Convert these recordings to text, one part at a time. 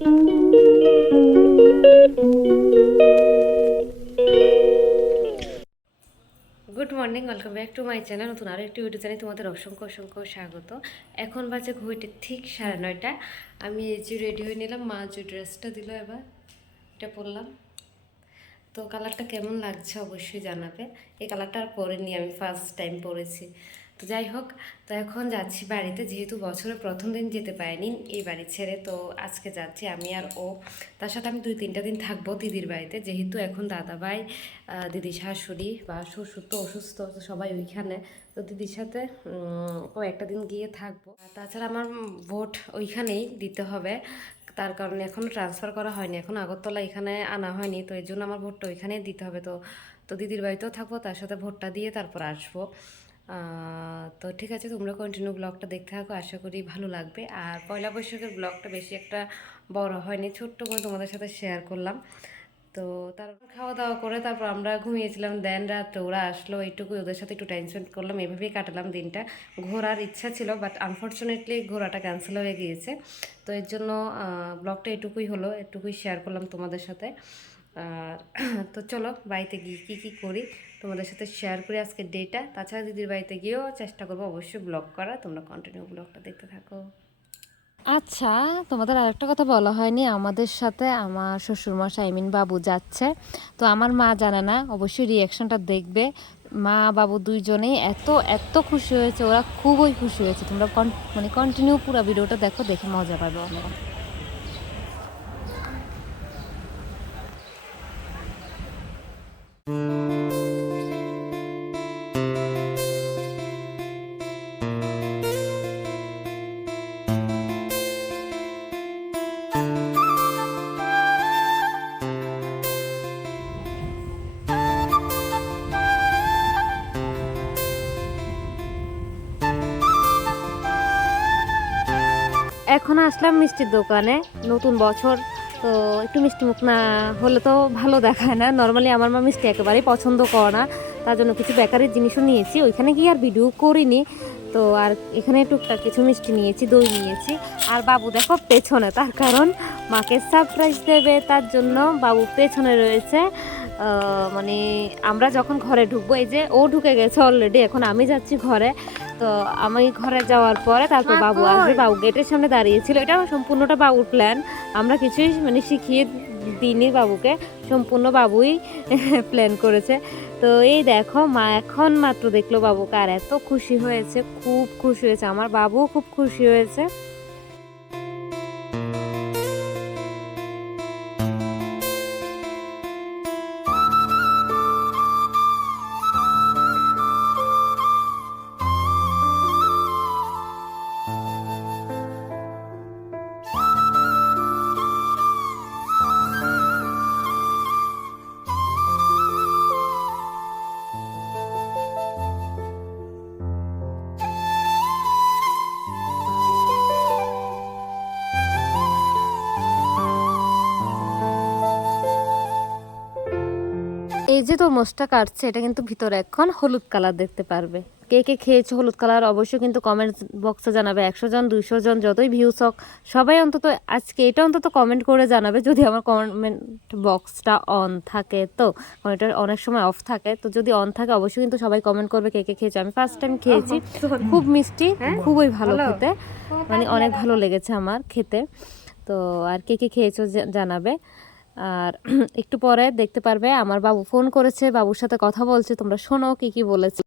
Good morning welcome back to my channel নতুন আরও একটি ভিডিও জানি তোমাদের অসংখ্য অসংখ্য স্বাগত। এখন বাজে ঘড়িতে ঠিক সাড়ে নয়টা। আমি এই যে রেডি হয়ে নিলাম, মা যে ড্রেসটা দিল এবার, এটা পরলাম। তো কালারটা কেমন লাগছে অবশ্যই জানাবে। এই কালারটা আর পরিনি, আমি ফার্স্ট টাইম পরেছি। তো যাই হোক, তো এখন যাচ্ছি বাড়িতে, যেহেতু বছরের প্রথম দিন যেতে পারিনি এই বাড়ি ছেড়ে, তো আজকে যাচ্ছি আমি আর ও। তার সাথে আমি দুই তিনটা দিন থাকব দিদির বাড়িতে, যেহেতু এখন দাদাভাই দিদি শাশুড়ি বা শ্বশুর তো অসুস্থ, তো সবাই ওইখানে। তো দিদির সাথে কয়েকটা দিন গিয়ে থাকব। তাছাড়া আমার ভোট ওইখানেই দিতে হবে। তার কারণে এখনও ট্রান্সফার করা হয়নি, এখন আগরতলা এখানে আনা হয়নি, তো এই জন্য আমার ভোটটা ওইখানেই দিতে হবে। তো তো দিদির বাড়িতেও থাকব, তার সাথে ভোটটা দিয়ে তারপর আসব। তো ঠিক আছে, তোমরা কন্টিনিউ ব্লগটা দেখতে থাকো, আশা করি ভালো লাগবে। আর পয়লা বৈশাখের ব্লগটা বেশি একটা বড় হয়নি, ছোট্ট করে তোমাদের সাথে শেয়ার করলাম। তো তারপর খাওয়া দাওয়া করে তারপর আমরা ঘুমিয়েছিলাম দেন রাত্রে ওরা আসলো, এইটুকুই ওদের সাথে একটু টাইম স্পেন্ড করলাম, এভাবেই কাটালাম দিনটা। ঘোরার ইচ্ছা ছিল বাট আনফর্চুনেটলি ঘোরাটা ক্যান্সেল হয়ে গিয়েছে। তো এর জন্য ব্লগটা এটুকুই হলো, এটুকুই শেয়ার করলাম তোমাদের সাথে। আর তো চলো বাড়িতে গিয়ে কী কী করি তোমাদের সাথে শেয়ার করি আজকের ডেটা তাছাড়া দিদির বাড়িতে গিয়েও চেষ্টা করব অবশ্যই ব্লগ করা তোমরা কন্টিনিউ ব্লগটা দেখতে থাকো। আচ্ছা তোমাদের আরেকটা কথা বলা হয়নি। আমাদের সাথে আমার শ্বশুরমশাই আইমিন বাবু যাচ্ছে। তো আমার মা জানে না, অবশ্যই রিয়াকশনটা দেখবে। মা, বাবু দুইজনেই এত এত খুশি হয়েছে। ওরা খুবই খুশি হয়েছে। তোমরা মানে কন্টিনিউ পুরো ভিডিওটা দেখো, দেখে মজা পাবে ওরা এখন আসলাম মিষ্টির দোকানে নতুন বছর। তো একটু মিষ্টি মুখ না হলে তো ভালো দেখায় না। নর্মালি আমার মা মিষ্টি একেবারেই পছন্দ করে না। তার জন্য কিছু বেকারির জিনিসও নিয়েছি। ওইখানে গিয়ে আর ভিডিও করিনি। তো আর এখানে টুকটাক কিছু মিষ্টি নিয়েছি, দই নিয়েছি। আর বাবু দেখো পেছনে, তার কারণ মাকে সারপ্রাইজ দেবে, তার জন্য বাবু পেছনে রয়েছে। মানে আমরা যখন ঘরে ঢুকবো, এই যে ও ঢুকে গেছে অলরেডি এখন আমি যাচ্ছি ঘরে। তো আমি ঘরে যাওয়ার পরে তারপর বাবু কই? আসবে বাবু গেটের সামনে দাঁড়িয়েছিল এটা সম্পূর্ণটা বাবুর প্ল্যান আমরা কিছুই মানে শিখিয়ে দিইনি বাবুকে। সম্পূর্ণ বাবুই প্ল্যান করেছে। তো এই দেখো মা এখন মাত্র দেখল বাবুকে আর এত খুশি হয়েছে খুব খুশি হয়েছে। আমার বাবুও খুব খুশি হয়েছে। এই যে তরমুজটা কাটছে এটা কিন্তু ভিতরে এখন হলুদ কালার দেখতে পারবে। কে কে খেয়েছো হলুদ কালার অবশ্যই কিন্তু কমেন্ট বক্সে জানাবে। একশো জন দুইশো জন যতই ভিউস হোক সবাই অন্তত আজকে এটা অন্তত কমেন্ট করে জানাবে যদি আমার কমেন্ট বক্সটা অন থাকে তো। এটা অনেক সময় অফ থাকে তো যদি অন থাকে অবশ্যই কিন্তু সবাই কমেন্ট করবে কে কে খেয়েছে। আমি ফার্স্ট টাইম খেয়েছি খুব মিষ্টি খুবই ভালো? খেতে। মানে অনেক ভালো লেগেছে আমার খেতে। তো আর কে কে খেয়েছো জানাবে। আর একটু পরে দেখতে পারবে আমার বাবু ফোন করেছে বাবুর সাথে কথা বলছে তোমরা শোনো কি কি বলেছে।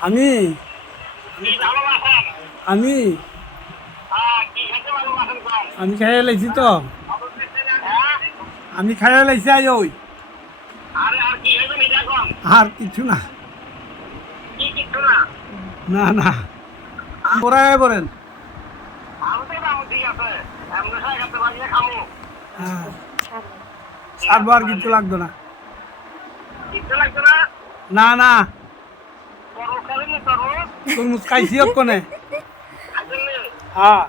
আমি? আমি? আমি খাইয়া লাইছি তো। আমি খাইয়া লাইছি আই ওই। আর কিছু না। না? না বলেন। হ্যাঁ ছাড়বো আর কিছু লাগতো না? না না। তরমুজ খাইছি ওখানে হ্যাঁ।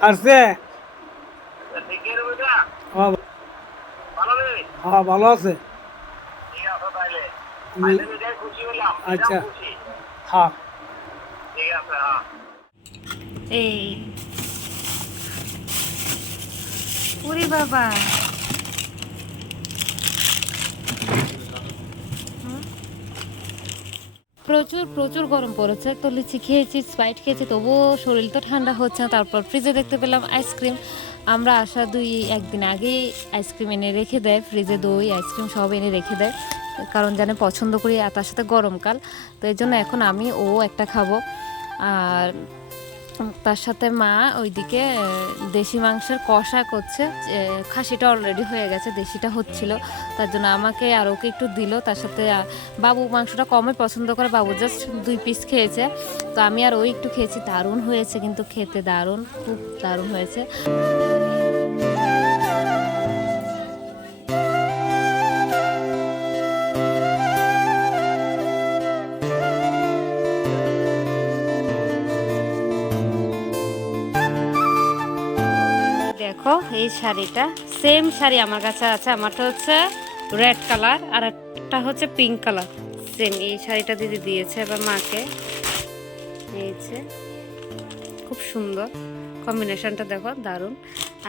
আসছে হ্যাঁ। হ্যাঁ ভালো আছে। আচ্ছা। হ্যাঁ। এই ওরে বাবা। প্রচুর প্রচুর গরম পড়েছে। তো লিচি খেয়েছি, স্প্রাইট খেয়েছি, তবুও শরীর তো ঠান্ডা হচ্ছে না। তারপর ফ্রিজে দেখতে পেলাম আইসক্রিম। আমরা আসা দুই একদিন আগেই আইসক্রিম এনে রেখে দেয়। ফ্রিজে দই, আইসক্রিম সব এনে রেখে দেয়। কারণ জানে পছন্দ করি আর তার সাথে গরমকাল। তো এই জন্য এখন আমি ও একটা খাব। আর তার সাথে মা ওইদিকে দেশি মাংসের কষা করছে খাসিটা অলরেডি হয়ে গেছে, দেশিটা হচ্ছিল। তার জন্য আমাকে আর ওকে একটু দিল, তার সাথে বাবু মাংসটা কমই পছন্দ করে, বাবু জাস্ট দুই পিস খেয়েছে। তো আমি আর ওই একটু খেয়েছি, দারুণ হয়েছে কিন্তু খেতে, দারুণ, খুব দারুণ হয়েছে। দেখো, এই শাড়িটা। সেম শাড়ি আমার কাছে আছে, আমারটা হচ্ছে রেড কালার আর একটা হচ্ছে পিঙ্ক কালার সেম এই শাড়িটা দিদি দিয়েছে এবার মাকে। নিয়েছে খুব সুন্দর। কম্বিনেশনটা দেখো, দারুণ।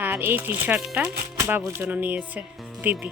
আর এই টি শার্টটা বাবুর জন্য নিয়েছে দিদি।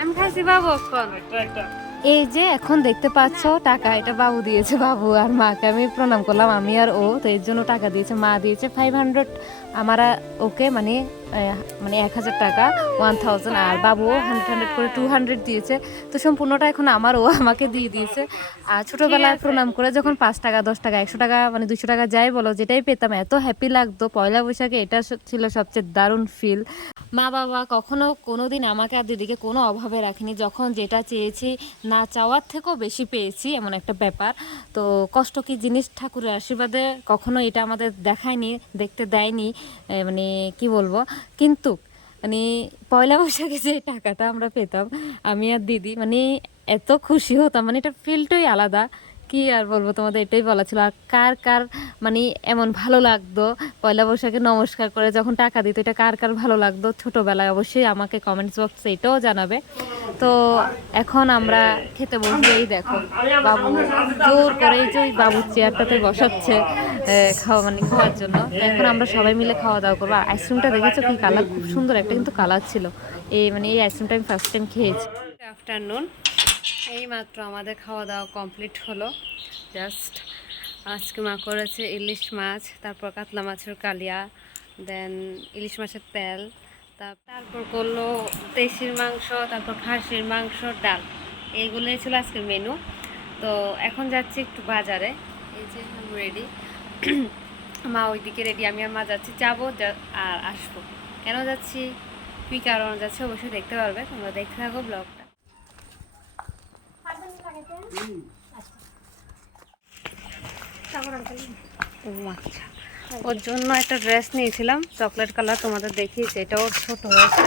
আমি খাইছি বাবু এখন। এই যে এখন দেখতে পাচ্ছ টাকা এটা বাবু দিয়েছে বাবু আর মাকে। আমি প্রণাম করলাম আমি আর ও তো এর জন্য টাকা দিয়েছে। মা দিয়েছে ফাইভ হান্ড্রেড আমার ওকে মানে মানে এক হাজার টাকা ওয়ান থাউজেন্ড আর বাবুও হান্ড্রেড হান্ড্রেড করে টু হান্ড্রেড দিয়েছে। তো সম্পূর্ণটা এখন আমার ও আমাকে দিয়ে দিয়েছে। আর ছোটোবেলায় প্রণাম করে যখন পাঁচ টাকা দশ টাকা একশো টাকা মানে দুশো টাকা যাই বলো যেটাই পেতাম এত হ্যাপি লাগতো। পয়লা বৈশাখে এটা ছিল সবচেয়ে দারুণ ফিল মা বাবা কখনো কোনোদিন আমাকে আর দিদিকে কোনো অভাবে রাখিনি। যখন যেটা চেয়েছি না চাওয়ার থেকেও বেশি পেয়েছি, এমন একটা ব্যাপার। তো কষ্ট কি জিনিস ঠাকুরের আশীর্বাদে কখনো এটা আমাদের দেখায়নি, দেখতে দেয়নি মানে কি বলব? কিন্তু মানে পয়লা বৈশাখে যে টাকাটা আমরা পেতাম, আমি আর দিদি মানে এত খুশি হতাম মানে এটা ফিলটাই আলাদা। কি আর বলব তোমাদের, এটাই বলা ছিল। আর কার কার মানে এমন ভালো লাগতো? পয়লা বৈশাখে নমস্কার করে যখন টাকা দিত, এটা কার কার ভালো লাগতো? ছোটবেলায় অবশ্যই আমাকে কমেন্টস বক্সে এটাও জানাবে। তো এখন আমরা খেতে বসবো, এই দেখো, বাবু জোর করে এই যে ওই বাবুর চেয়ারটাতে বসাচ্ছে খাওয়া মানে খাওয়ার জন্য। এখন আমরা সবাই মিলে খাওয়া দাওয়া করব। আর আইসক্রিমটা দেখেছ কি কালার খুব সুন্দর একটা কিন্তু কালার ছিল। এই মানে এই আইসক্রিমটা আমি ফার্স্ট টাইম খেয়েছি। আফটারনুন এই মাত্র আমাদের খাওয়া দাওয়া কমপ্লিট হলো। জাস্ট আজকে মা করেছে ইলিশ মাছ, তারপর কাতলা মাছের কালিয়া দেন ইলিশ মাছের তেল তারপর করল দেশির মাংস, তারপর খাসির মাংস, ডাল। এইগুলোই ছিল আজকের মেনু তো এখন যাচ্ছি একটু বাজারে। এই যে রেডি মা ওইদিকে রেডি আমি আর মা যাচ্ছি। যাব আর আসব। কেন যাচ্ছি? কী কারণ যাচ্ছে? অবশ্যই দেখতে পারবে। তোমরা দেখতে থাকো ব্লগটা ও আচ্ছা। ওর জন্য একটা ড্রেস নিয়েছিলাম, চকলেট কালার তোমাদের দেখিয়েছি, এটা ওর ছোট হয়েছে।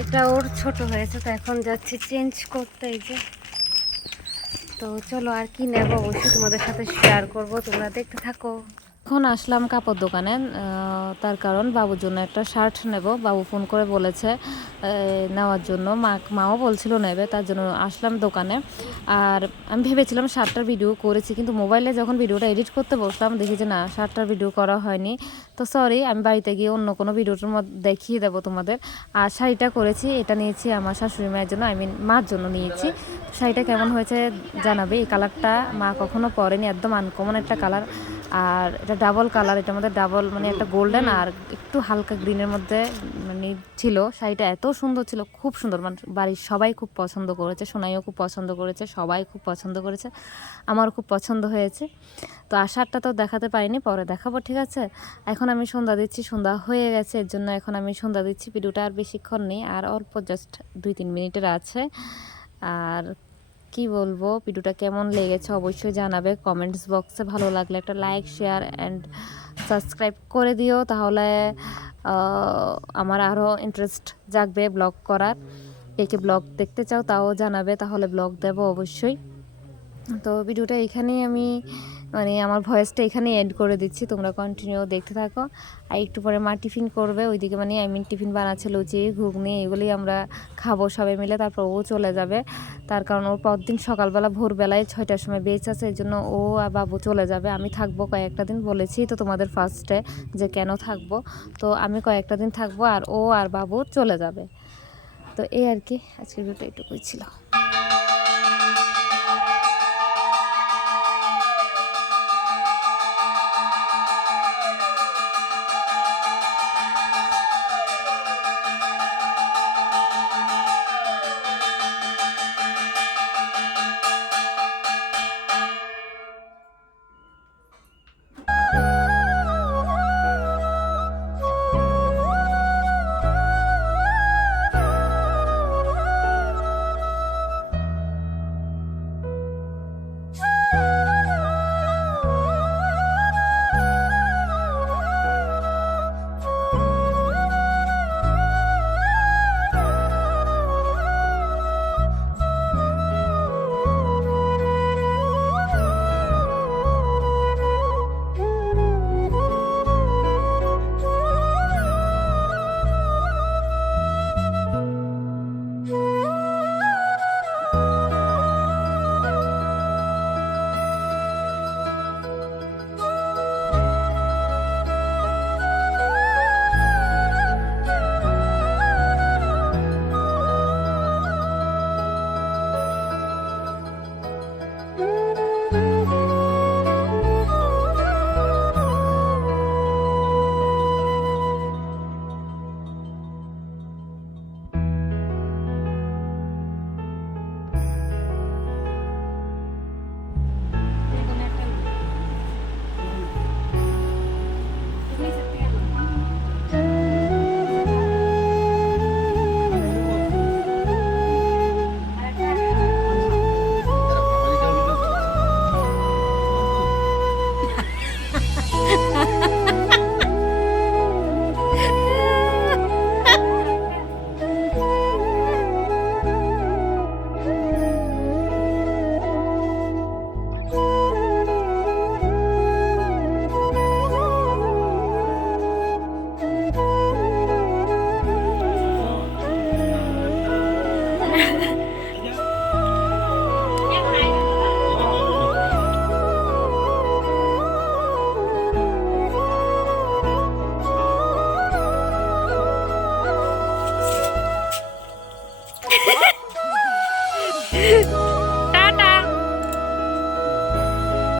এটা ওর ছোট হয়েছে, তো এখন যাচ্ছি চেঞ্জ করতে, এই যে। তো চলো আর কি নেব, অবশ্যই তোমাদের সাথে শেয়ার করব, তোমরা দেখতে থাকো। এখন আসলাম কাপড় দোকানে তার কারণ বাবুর জন্য একটা শার্ট নেব। বাবু ফোন করে বলেছে নেওয়ার জন্য। মা, মাও বলছিল নেবে, তার জন্য আসলাম দোকানে। আর আমি ভেবেছিলাম শার্টটার ভিডিও করেছি, কিন্তু মোবাইলে যখন ভিডিওটা এডিট করতে বসলাম, দেখি যে না, শার্টটার ভিডিও করা হয়নি। তো সরি আমি বাড়িতে গিয়ে অন্য কোনো ভিডিওটার মধ্যে দেখিয়ে দেবো তোমাদের। আর শাড়িটা করেছি, এটা নিয়েছি আমার শাশুড়ি মায়ের জন্য আই মিন মার জন্য নিয়েছি। শাড়িটা কেমন হয়েছে জানাবে, এই কালারটা মা কখনো পরেনি, একদম আনকমন একটা কালার আর এটা ডাবল কালার এটা মধ্যে ডাবল মানে একটা গোল্ডেন আর একটু হালকা গ্রিনের মধ্যে মানে ছিল। শাড়িটা এত সুন্দর ছিল, খুব সুন্দর। মানে বাড়ির সবাই খুব পছন্দ করেছে, সোনাইও খুব পছন্দ করেছে, সবাই খুব পছন্দ করেছে, আমারও খুব পছন্দ হয়েছে। তো আশারটা তো দেখাতে পারিনি, পরে দেখাবো, ঠিক আছে? এখন আমি সন্ধ্যা দিচ্ছি, সন্ধ্যা হয়ে গেছে, এর জন্য এখন আমি সন্ধ্যা দিচ্ছি, ভিডিওটা আর বেশিক্ষণ নেই, আর অল্প জাস্ট দুই তিন মিনিটের আছে। আর কি বলব? ভিডিওটা কেমন লেগেছে অবশ্যই জানাবে। কমেন্টস বক্সে ভালো লাগলে একটা লাইক শেয়ার অ্যান্ড সাবস্ক্রাইব করে দিও। তাহলে আমার আরও ইন্টারেস্ট জাগবে ব্লগ করার। কে কে ব্লগ দেখতে চাও তাও জানাবে। তাহলে ব্লগ দেবো অবশ্যই। তো ভিডিওটা এখানেই আমি মানে আমার ভয়েসটা এখানেই এড করে দিচ্ছি। তোমরা কন্টিনিউ দেখতে থাকো। আর একটু পরে মা টিফিন করবে, ওইদিকে মানে আই মিন টিফিন বানাচ্ছে, লুচি, ঘুগনি এগুলি আমরা খাব সবাই মিলে, তারপর ও চলে যাবে। তার কারণ ওর পরদিন সকালবেলা ভোরবেলায় ছয়টার সময় বেচ আছে, এই জন্য ও আর বাবু চলে যাবে। আমি থাকব কয়েকটা দিন বলেছি তো তোমাদের ফার্স্টে যে কেন থাকব। তো আমি কয়েকটা দিন থাকব আর ও আর বাবু চলে যাবে। তো এই আর কি, আজকের ভিডিওটা এটুকুই ছিল।